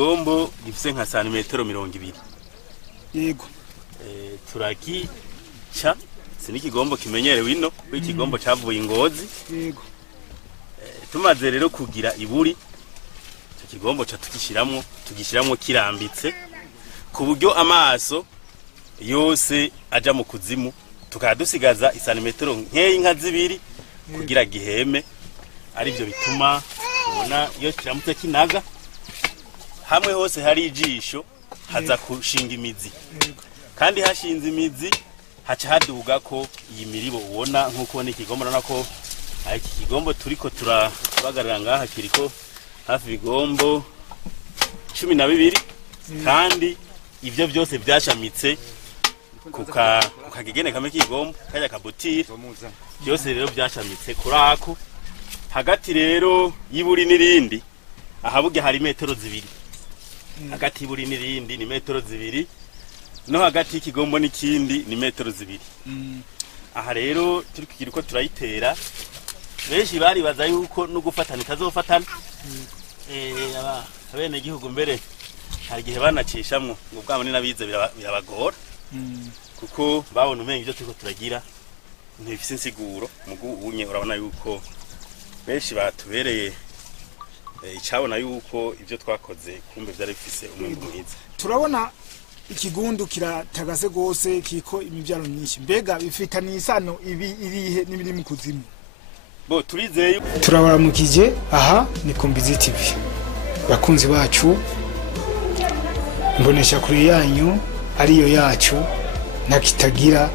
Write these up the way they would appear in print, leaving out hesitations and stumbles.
ikigombo gifise nka santimetero 20. Yego. Turagica sinikigombo kimenyerewe ino w'ikigombo cavuye ingozi. Yego. Tumaze rero kugira iburi cyo kigombo ca tugishiramwo kirambitse ku buryo amaso yose aja mu kuzimu tukadusigaza isanimetero nkeyi nka zibiri kugira giheme ari byo bituma tubona iyo kiramutse kinaga hamwe hose hari ijisho haza kushinga imizi kandi hashinze imizi haca haduga ko iyi miribo ubona nkuko ni kigombo nako iki kigombo turiko turabagarira ngaha kiriko hafi bigombo 12 kandi ivyo byose byashamitse kukagegene kamwe kigombo kajya kabutire byose rero byashamitse kurako hagati rero y'iburi nirindi ahabuge hari metero 2 hagati y'iburi nirindi ni metero 2 no hagati y'ikigombo n'ikindi ni metero 2 aha rero turiko turayitera benshi bari baza yuko no gufatana itazofatana abene gihugu mbere hari gihe banacishamwe ngo bwa munini nabize birabagora kuko babona umenye ivyo turiko turagira ntibifise insiguro mugu unye urabona yuko benshi batubereye icabona yuko ivyo twakoze kumbe vyari bifise umwimbu mwiza. Turabona ikigundu kiratagaze gose kiko imivyaro myinshi mbega bifitaniye isano irihe n'ibiri mu kuzimu. Bo turizeye turabaramukije aha ni Kombizi TV bakunzi bacu mbonesha kuri yanyu ariyo yacu nakitagira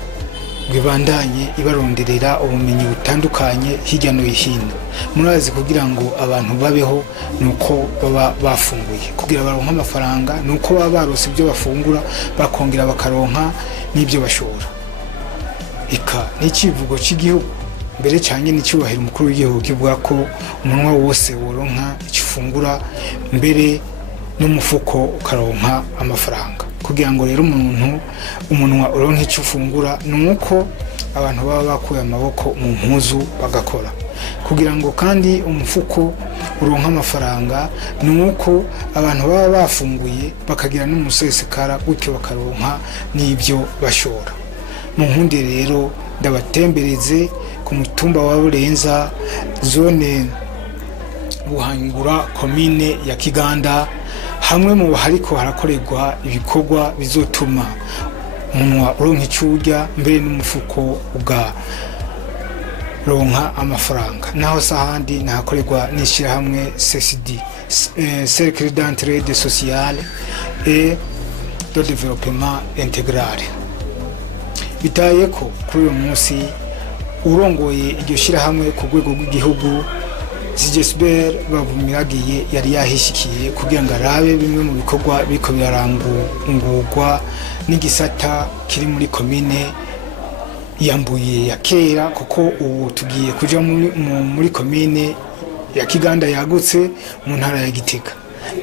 gwibandanye ibaronderera ubumenyi butandukanye hirya no hino murazi kugira ngo abantu babeho nuko baba bafunguye kugira baronka amafaranga nuko baba barose ibyo bafungura bakongera bakaronka n'ibyo bashora ika n'ikivugo cy'igihugu mbere cyane n'icyubahiro umukuru w'igihugu kivuga ko umunwa wose woronka ikifungura mbere n'umufuko ukaronka amafaranga kugira ngo rero umunwa uronka icyo ufungura nuko abantu baba bakuye amaboko mu mpuzu bagakora kugira ngo kandi umufuko uronka amafaranga nuko abantu baba bafunguye bakagira n'umusesekara gutyo bakaronka n'ibyo bashora mu nkundi rero ndabatembereze ku mutumba wa Burenza zone Buhangura komine ya Kiganda hamwe mu hariko harakorerwa ibikorwa bizotuma umunwa uronka icurya mbere n'umufuko uga ronka amafaranga naho sahandi nahakorerwa nishira hamwe CCD Cercle d'entraide sociale et de développement intégral bitaye ko kuri uyu munsi urongoye iryo shira hamwe ku rwego rw'igihugu Jesper bavumiragiye yari yahishikiye kugira ngo arabe bimwe mu bikorwa biko birarangurwa n'igisata kiri muri komine yambuye ya kera kuko ubu tugiye kuja muri komine ya Kiganda yagutse mu ntara ya Gitega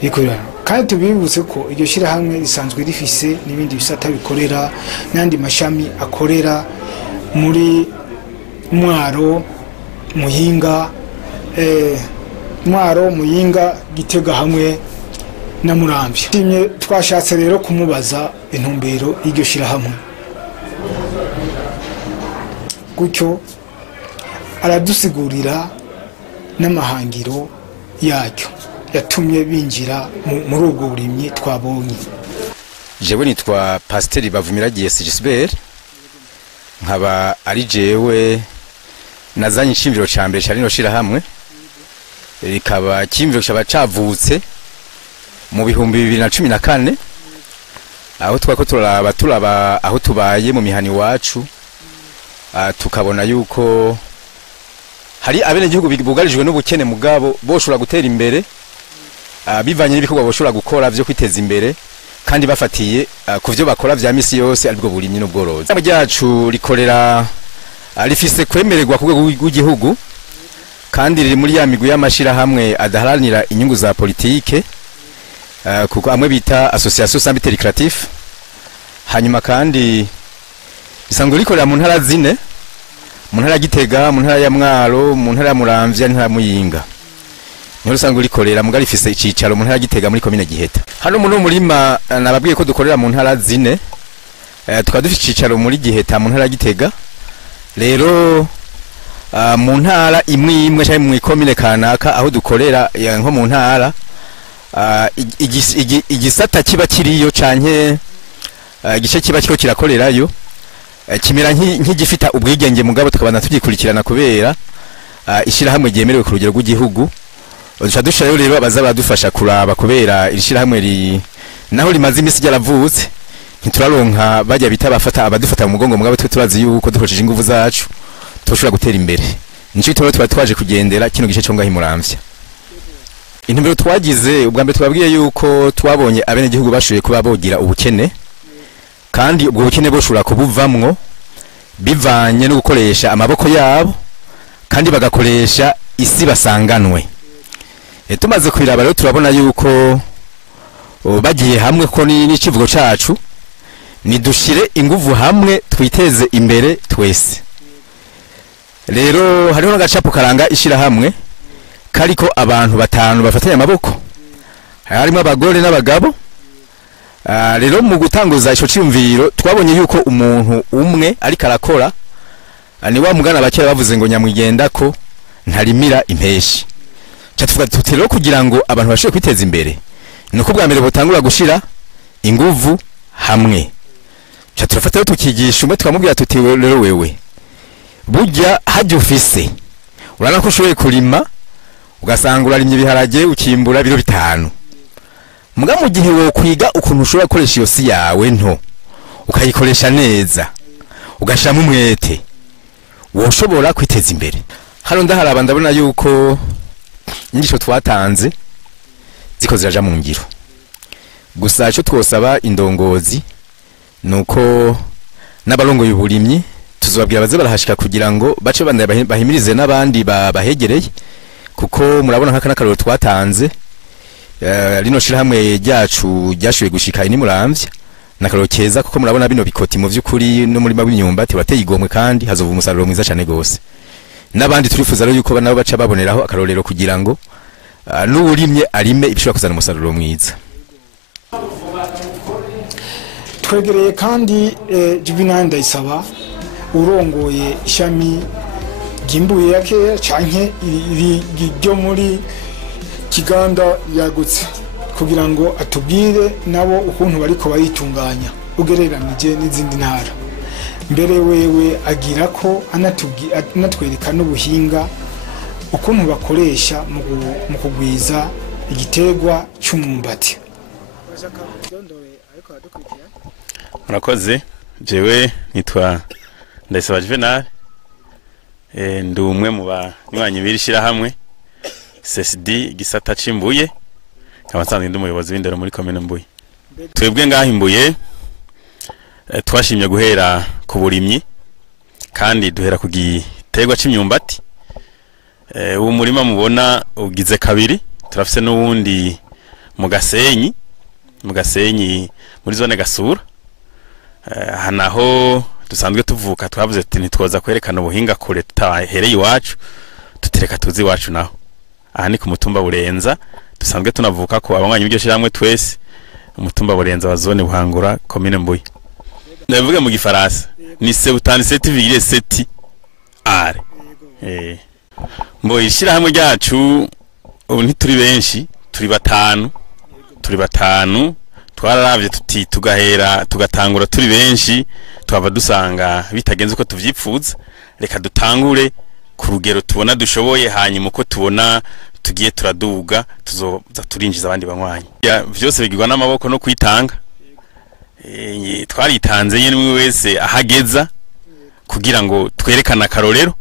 bikorera kandi tubibutse ko iryo shira hamwe risanzwe rifise n'ibindi bisata bikorera n'andi mashami akorera muri Mwaro Muyinga Mwaro Muyinga Gitega hamwe na Muramvya twashatse rero kumubaza intumbero y'iryo shira hamwe gutyo aradusigurira n'amahangiro yacyo yatumye binjira muri ubwo burimyi twabonye. Jewe nitwa Pasiteri Bavumiragiye Jesper nkaba ari jewe nazanye icyimviro cya mbere cyari no shira hamwe rikaba cyimviro cyaba cavutse mu bihumbi 2014 aho twako turaba aho tubaye mu mihani wacu tukabona yuko hari abene gihugu bugarijwe n'ubukene mugabo boshura gutera imbere bivanye n'ibikorwa boshura gukora byo kwiteza imbere kandi bafatiye kuvyo bakora vya misi yose aribwo burimyi n'ubworozi ryacu rikorera rifise kwemererwa ku rwego rw'igihugu kandi riri muri ya migwi y'amashira hamwe adaharanira inyungu za politike kuko amwe bita association sans but lucratif hanyuma kandi isanzwe rikorera mu ntara zine mu ntara Gitega mu ntara ya Mwaro mu ntara ya Muramvya ntara Muyinga niho usanga urikorera mugari ifise icicaro mu ntara Gitega muri komine Giheta. Hano mu murima nababwiye ko dukorera mu ntara zine, tukaba dufite icicaro muri Giheta mu ntara Gitega. Rero mu ntara imwe imwe cyangwa mu komine kanaka aho dukorera nko mu ntara igisata kiba kiriyo canke igice kiba kiko kirakorerayo kimera nk'igifita ubwigenge mugabo tukabana tugikurikirana kubera ishirahamwe ryemerewe ku rugero rw'igihugu. Dushaka rero abaza badufasha kuraba kubera ishirahamwe naho rimaze imisi ryaravutse ntituraronka bajya bita bafata abadufata mu mugongo mugabo twe turazi yuko dukoresheje ingufu zacu tushobora gutera imbere. Nico itoro twaje kugendera kino gice cyo ngahi Muramvya. Intumbero twagize ubwa mbere twabwiye yuko twabonye abene gihugu bashoye kuba bogira ubukene kandi ubwo bukene boshobora kubuvamwo bivanye no gukoresha amaboko yabo kandi bagakoresha isi basanganwe. Tumaze kwiraba rero turabona yuko bagiye hamwe ko n'icivugo cacu ni dushire inguvu hamwe twiteze imbere twese. Rero hariho n'agacapo karanga ishira hamwe kariko abantu batanu bafatanya amaboko, harimo abagore n'abagabo. Rero mu gutanguza ico cyumviro twabonye yuko umuntu umwe ariko arakora ni wa mugana bakera bavuze ngo nyamwigendako ntarimira impeshi. Cyatuvuga tuti rero kugira ngo abantu bashobore kwiteza imbere nuko bwa mbere botangura gushira inguvu hamwe. Turafata rero tukigisha umwe tukamubwira tuti rero wewe burya hajya ufise urana ko ushoboye kurima ugasanga urarimye ibiharage ukimbura biro 5 muga mu gihe wo kwiga ukuntu ushobora gukoresha iyo si yawe nto ukayikoresha neza ugashamo umwete woshobora kwiteza imbere. Hano ndaharaba ndabona yuko inyigisho twatanze ziko ziraja mu ngiro. Gusa ico twosaba indongozi nuko n'abarongo y'uburimyi tuzobabwira baze barahashika kugira ngo bace bahimirize n'abandi bahegereye kuko murabona nk'aka nakaroro twatanze rino shirahamwe ryacu ryashoye gushika ini Muramvya nakaroro keza kuko murabona bino bikoti mu vy'ukuri no muri mabimyumbati bateye igomwe kandi hazova umusaruro mwiza cyane gose. N'abandi turifuza rero yuko nabo baca baboneraho akarorero kugira ngo n'uburimye arime ibishobora kuzana umusaruro mwiza. Twegereye kandi Juvenal Ndayisaba urongoye ishami gimbuye yake canke ryo muri Kiganda yagutse kugira ngo atubwire nabo ukuntu bariko bayitunganya ugereranije n'izindi ntara. Mbere wewe agira ko anatwereka n'ubuhinga ukuntu bakoresha mu kugwiza igitegwa cy'umwumbati. Murakoze. Jewe nitwa Ndayisaba Juvenal, ndi umwe mu banywanyi birishira hamwe CSD gisata cimbuye, nkaba nsanzwe ndi umuyobozi w'indero muri komine Mbuye. Twebwe ngaho Imbuye twashimye guhera ku burimyi kandi duhera ku gitegwa c'imyumbati. Uwo murima mubona ugize kabiri, turafise n'uwundi mu Gasenyi muri zone Gasura. Hanaho dusanzwe tuvuka twavuze ati nitwoza kwerekana ubuhinga kure tutahereye iwacu tutereka tuzi iwacu naho. Aha ni ku mutumba Burenza dusanzwe tunavuka ko abanywanyi b'iryo shiramwe twese umutumba Burenza wa zone Buhangura komine Mbuye. Ndavuga mu gifaransa ni 77,7 are. Mbo ishirahamwe ryacu ubu ntituri benshi, turi batanu twararavye tuti tugahera tugatangura turi benshi twava dusanga bitagenze uko tuvyipfuza, reka dutangure ku rugero tubona dushoboye hanyuma uko tubona tugiye turaduga tuzoza turinjiza abandi banywanyi. Vyose bigirwa n'amaboko no kwitanga. Twaritanze nyene wese ahageza kugira ngo twerekana karorero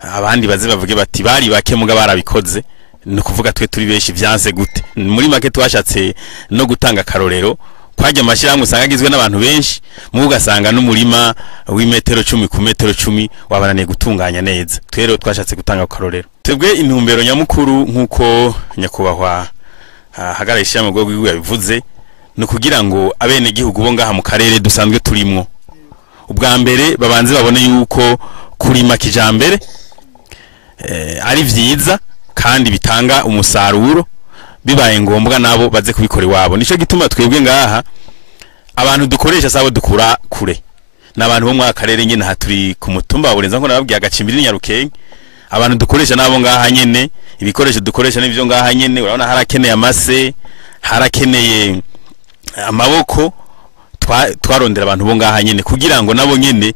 abandi baze bavuge bati bari bake muga barabikoze, no kuvuga twe turi benshi vyanse gute. Muri make twashatse no gutanga karorero kwajya amashyirahamwe usanga agizwe n'abantu benshi mu ugasanga n'umurima w'imetero 10 ku metero 10 wabananiye gutunganya neza. Twero twashatse gutanga karorero. Twebwe intumbero nyamukuru nkuko nyakubahwa hagarayisha mu rwego yabivuze no kugira ngo abene gihugu bo ngaha mu karere dusanzwe turimwo ubwa mbere babanze babone yuko kurima kijambere ari vyiza kandi bitanga umusaruro bibaye ngombwa nabo baze kubikora iwabo. Nico gituma twebwe ngaha abantu dukoresha sabo dukura kure n'abantu bo mu akarere nyene haturi ku mutumba Burenza nko nababwiye agacimbiri Nyarukenge. Abantu dukoresha nabo ngaha nyene, ibikoresho dukoresha n'ivyo ngaha nyene, urabona harakeneye amase, harakeneye amaboko, twarondera abantu bo ngaha nyene kugira ngo nabo nyene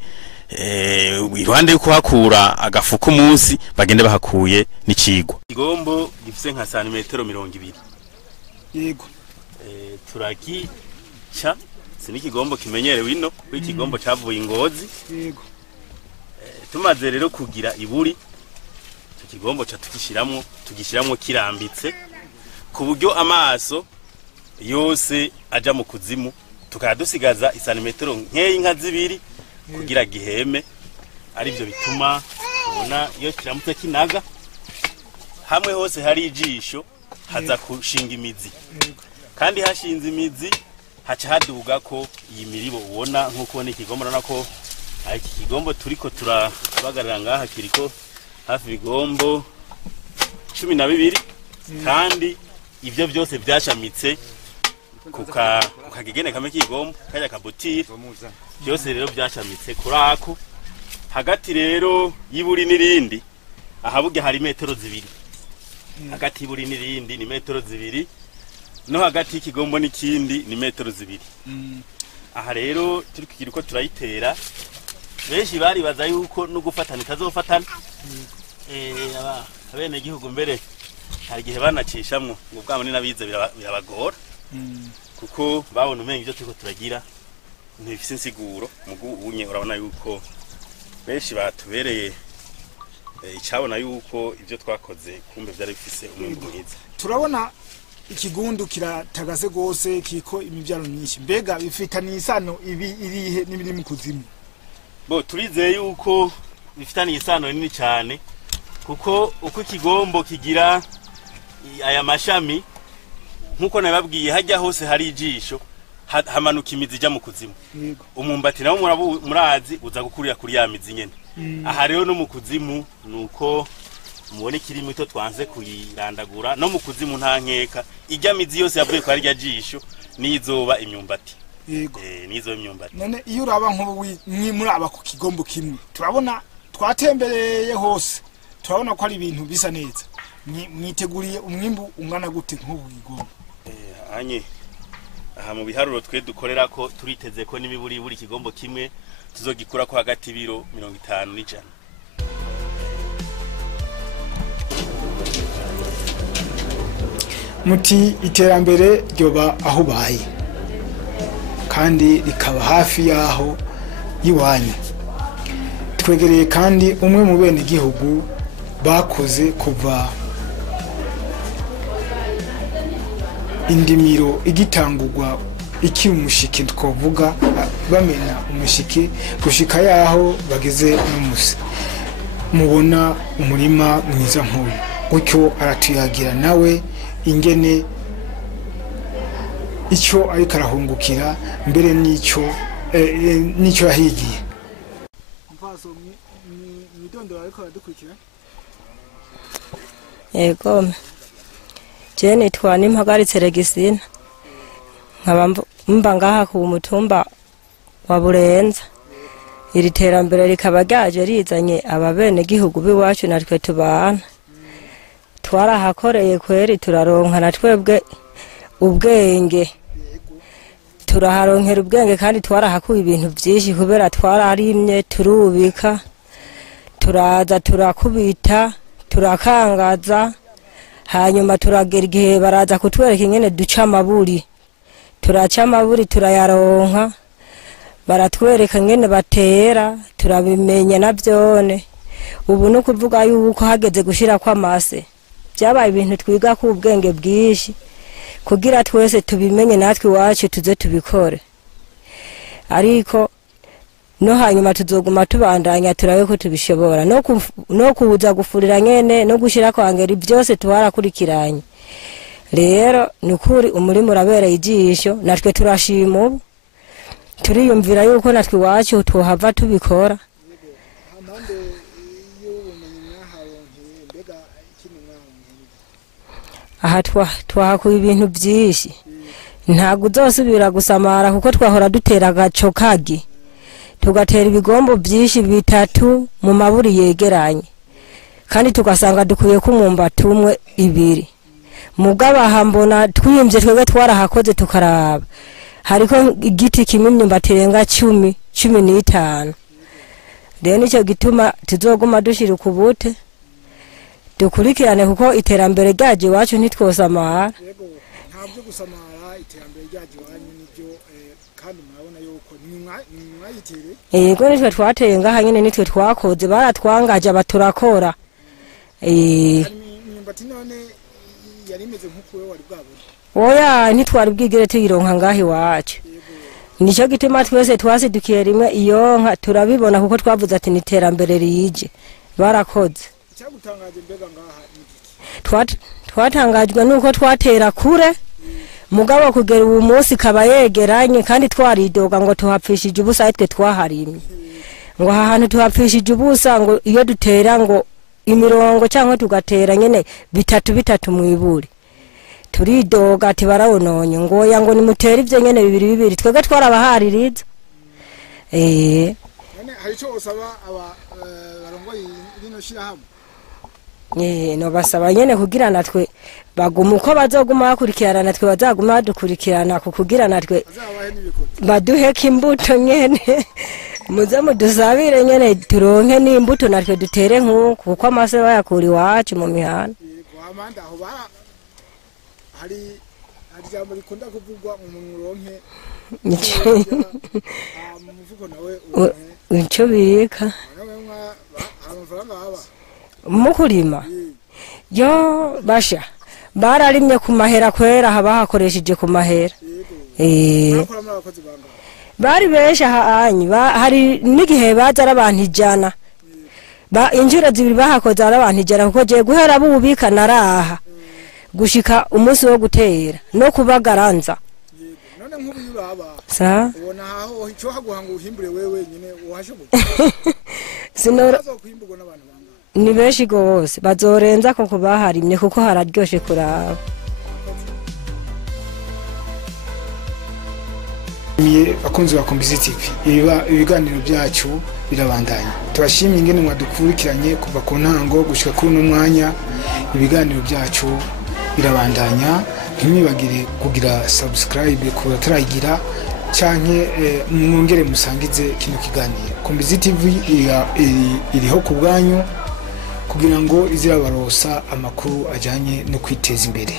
iruhande yuko hakura agafuko umunsi bagende bahakuye n'icigwa. Igombo gifise nka santimetero 20. Yego. Turagica sinikigombo kimenyerewe ino, ikigombo cavuye Ingozi. Yego. Tumaze rero kugira iburi ikigombo ca tugishiramwo kirambitse ku buryo amaso yose aja mu kuzimu, tukadusigaza isantimetero nkeyi nka 2 kugira giheme. Arivyo bituma ubona iyo kiramutse kinaga hamwe hose hari ijisho haza kushinga imizi, kandi hashinze imizi haca haduga ko iyi miribo ubona nkuko n'ikigombo nako iki kigombo turiko turabagarira ngaha kiriko hafi bigombo 12, kandi ivyo byose byashamitse kukagegene kamwe kigombo kajya kabutire byose rero byashamitse kurako. Hagati rero y'iburi n'irindi ahabuge hari metero 2, hagati y'iburi n'irindi ni metero 2, no hagati y'ikigombo n'ikindi ni metero 2. Aha rero turi kugiriko turayitera, benshi bari baza yuko no gufatana itazofatana. Abene gihugu mbere hari gihe banacishamwe ngo bwabo ni nabize birabagora, kuko babona umenye ivyo turiko turagira ntibifise insiguro. Mugunye urabona yuko benshi batubereye icabona yuko ivyo twakoze kumbe vyari bifise umwimbu mwiza. Turabona ikigundu kiratagaze gose kiko imivyaro myinshi, mbega bifitaniye isano irihe n'ibiri mu kuzimu? Bo turizeye yuko bifitaniye isano nini cyane, kuko uko ikigombo kigira aya mashami nkuko nababwiye hajya hose hari ijisho hamanuka imizi ija mu kuzimu. Umumbati nawo murazi uza gukurira kuri ya mizi nyene. Aha rero no mu kuzimu nuko mubone kiri mito twanze kuyirandagura, no mu kuzimu nta nkeka ijya mizi yose yavuye kwa rya jisho nizoba imyumbati. Yego. Nizo imyumbati. None iyo uraba nko muri aba ku kigombo kimwe turabona twatembereye hose, turabona ko ari ibintu bisa neza. Mwiteguriye umwimbu ungana gute nk'ubu kigombo? Anye aha mu biharuro twe dukorera ko turiteze ko n'imiburi buri kigombo kimwe tuzogikura ko hagati y'ibiro 50 n'ijana. Muti iterambere ryoba aho baye kandi rikaba hafi yaho yiwanyu. Twegereye kandi umwe mu bene gihugu bakoze kuva indimiro igitangurwa iki umushiki twovuga bamena umushiki gushika yaho bageze n'umusi. Mubona umurima mwiza nk'uyu gutyo aratuyagira nawe ingene icyo ari karahungukira mbere n'icyo yahigiye. Yego, jene twana impagaritse Regisina, nkaba mba ngaha ku mutumba wa Burenza. Iri terambere rikaba ryaje rizanye ababene gihugu biwacu natwe tubana. Twarahakoreye kweri turaronka na twebwe ubwenge, turaharonkera ubwenge kandi twarahakuye ibintu byinshi kubera twararimye turubika, turaza turakubita, turakangaza, hanyuma turagera igihe baraza kutwereka ingene duca amaburi. Turaca amaburi turayaronka, baratwereka ingene batera, turabimenya navyone. Ubu no kuvuga yuko hageze gushira kwa mase byabaye ibintu twiga ku ubwenge bwinshi kugira twese tubimenye natwe wacu tuze tubikore. Ariko no hanyuma tuzoguma tubandanya turabe ko tubishobora no kuza gufurira nyene no gushira kwangera byose twarakurikiranye. Rero nukuri umurimo urabereye ijisho, natwe turashima, turiyumvira yuko natwe wacu tuhava tubikora. aha twahakuye ibintu byinshi ntabwo uzosubira gusamara kuko twahora dutera agaco kagi tugatera ibigombo byinshi 3 mu maburi yegeranye kandi tugasanga dukuye ko umwumbati umwe 2 mugabaha mbona twimvye twebwe twarahakoze tukaraba hariko igiti kimwe imyumbati irenga 10-15 rero nicyo gituma tuzoguma dushira ukubute dukurikirane kuko iterambere ryaje iwacu ntitwosamara yego ntabyo gusamara iterambere ryaje iwanyu nibyo kandi murabona yuko nimwayitere yego nitwe twateye ngaha nyene nitwe twakoze baratwangaje abaturakora imyumbati none yari imeze nk'uko wari bwabona oya ntitwari bwigere tuyironka ngaha iwacu nicyo gituma twese twasidukiye rimwe iyo nka turabibona kuko twavuze ati niterambere rije barakoze cyagutangaje mbega ngaha twatangajwe nuko twatera kure mugabo kugera ubu munsi kaba yegeranye kandi twaridoga ngo tuhapfishije ubusa twe twaharimye ngo aha hantu tuhapfishije ubusa ngo iyo dutera ngo imirongo cyangwa tugatera nyene 3 mwiburi turidoga ati barawononye ngo ya ngo nimutera ivyo nyene 2 twebwe twarabahaririza none hari cyo usaba aba barongoye rino shira hamwe no basaba nyene kugira natwe baguma uko bazoguma bakurikirana natwe bazaguma badukurikirana kugira natwe baduheka imbuto nyene muze mudusabire nyene turonke n'imbuto natwe dutere nk'uko kuko amase bayakura iwacu mu mihana amanda aho hari jambo rikunda kuvugwa mu muronke muvugo nawe icyo bika amafaranga baba mukurima yo basha bararimye ku mahera kwera habahakoresheje ku mahera bari besha haanyi hari nigihe baza abantu 100 injira 2 bahakoze abantu 100 kuko je guhera bubika naraha gushika umunsi wo gutera no kubagaranza none nk'ubu uraba sa ubona aho icyo haguhanga uhimbure wewe nyine wahashoboye sinora kuhimbugwa n'abantu ni benshi gose bazorenza ko kubaharimye kuko hararyoshe kuraba bakunzi ba Kombizi TV ibiganiro byacu birabandanya tubashimye ingene mwadukurikiranye kuva ku ntango gushika kuri no mwanya ibiganiro byacu birabandanya ntimwibagire kugira subscribe ku batarayigira canke mwongere musangize kino kiganiro Kombizi TV iriho ku bwanyu kugira ngo izirabarosa amakuru ajanye no kwiteza imbere.